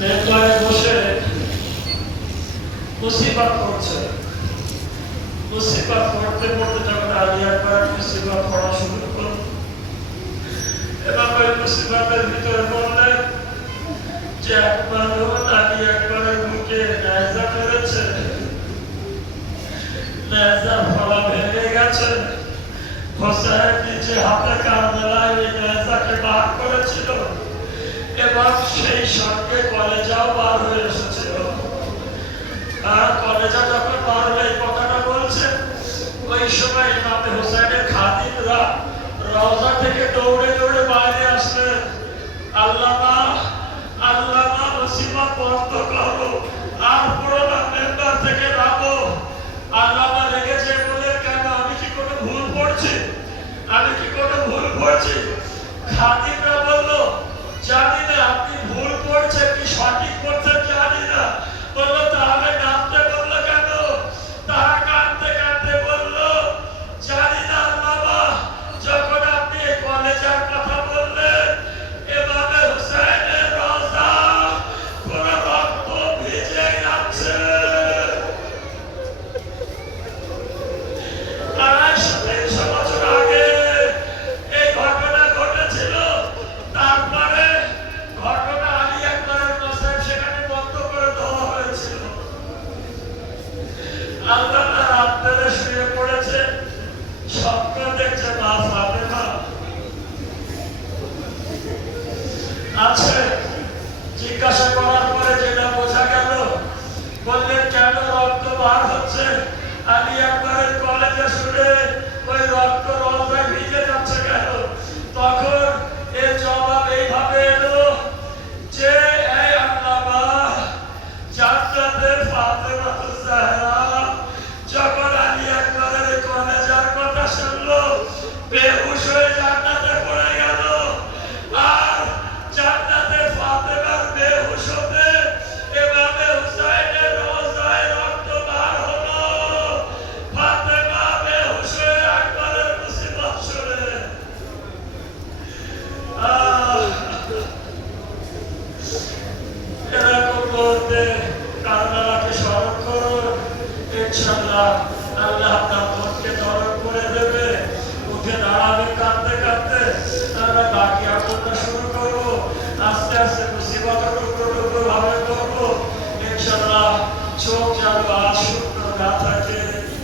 মেম্বারে বসে মুসিবত করছে। মুসিবত পড়তে পড়তে যখন আলী আকবর মুসিবত পড়া শুরু করল, এবং ওই মুসিবতের ভিতরে বললেন যে একবার আলী আকবরের মুখে নেজা মেরেছে, নেজার ফলা ভেঙে গেছে। হোসেন নিচে হাতে কারবেলায় এই নেজাকে বার করেছিল এবং সেই সঙ্গে কলেজাও বার হয়ে এসেছিল। আর কলেজা যখন বার হয়ে এই কথাটা বলছে, ওই সময় ইমামে হোসেনের খাদিমরা রওজা থেকে দৌড়ে দৌড়ে বাইরে আসলেন। আল্লামা আল্লামা মুসিবত বন্ধ করো, আর পুরো না, মেম্বার থেকে নামো। আল্লামা রেগেছে বলে, কেন আমি কি কোনো ভুল পড়ছি? আমি কি কোনো ভুল পড়ছি? খাদিমরা বলল, জানি না আপনি ভুল পড়ছেন কি সঠিক পড়ছেন জানি না। বললো তাহলে নামতে বললো কেন? তারা কাঁদতে কাঁদতে বললো, জানি না বাবা, যখন আপনি এই কলেজের কথা বললেন, এভাবে হুসাইনের রওজা পুরো রক্ত ভিজে যাচ্ছে। জিজ্ঞাসা করার পরে যেটা বোঝা গেল, বললেন কেন রক্ত বার হচ্ছে? আলী আকবরের কলেজে শুনে ওই রক্ত রওজায় ভিজে যাচ্ছে কেন? তখন এর জবাব এইভাবে এলো যে, এই আল্লামা, জান্নাতের ফাতেমাতুজ জাহরা যখন আলী আকবরের কলেজের কথা শুনলো, বেহুশ হয়ে জান্নাতে পড়ে গেল। আর জান্নাতের ফাতেমার বেহুশ হতে এভাবে হুসাইনের রওজায় রক্ত বার হলো। ফাতেমা বেহুশ হয়ে আকবরের মুসিবত শুনে এরকম বলতে, কারবালাকে স্মরণ করুন, ইনশাআল্লাহ আল্লাহ আপনার মনকে নরম করে দেবে। উঠে দাঁড়াবে কাঁদতে কাঁদতে। আমরা বাকি আমলটা শুরু করবো। আস্তে আস্তে মুসিবত টুকরো টুকরো ভাবে করবো ইনশাআল্লাহ। চোখ যেন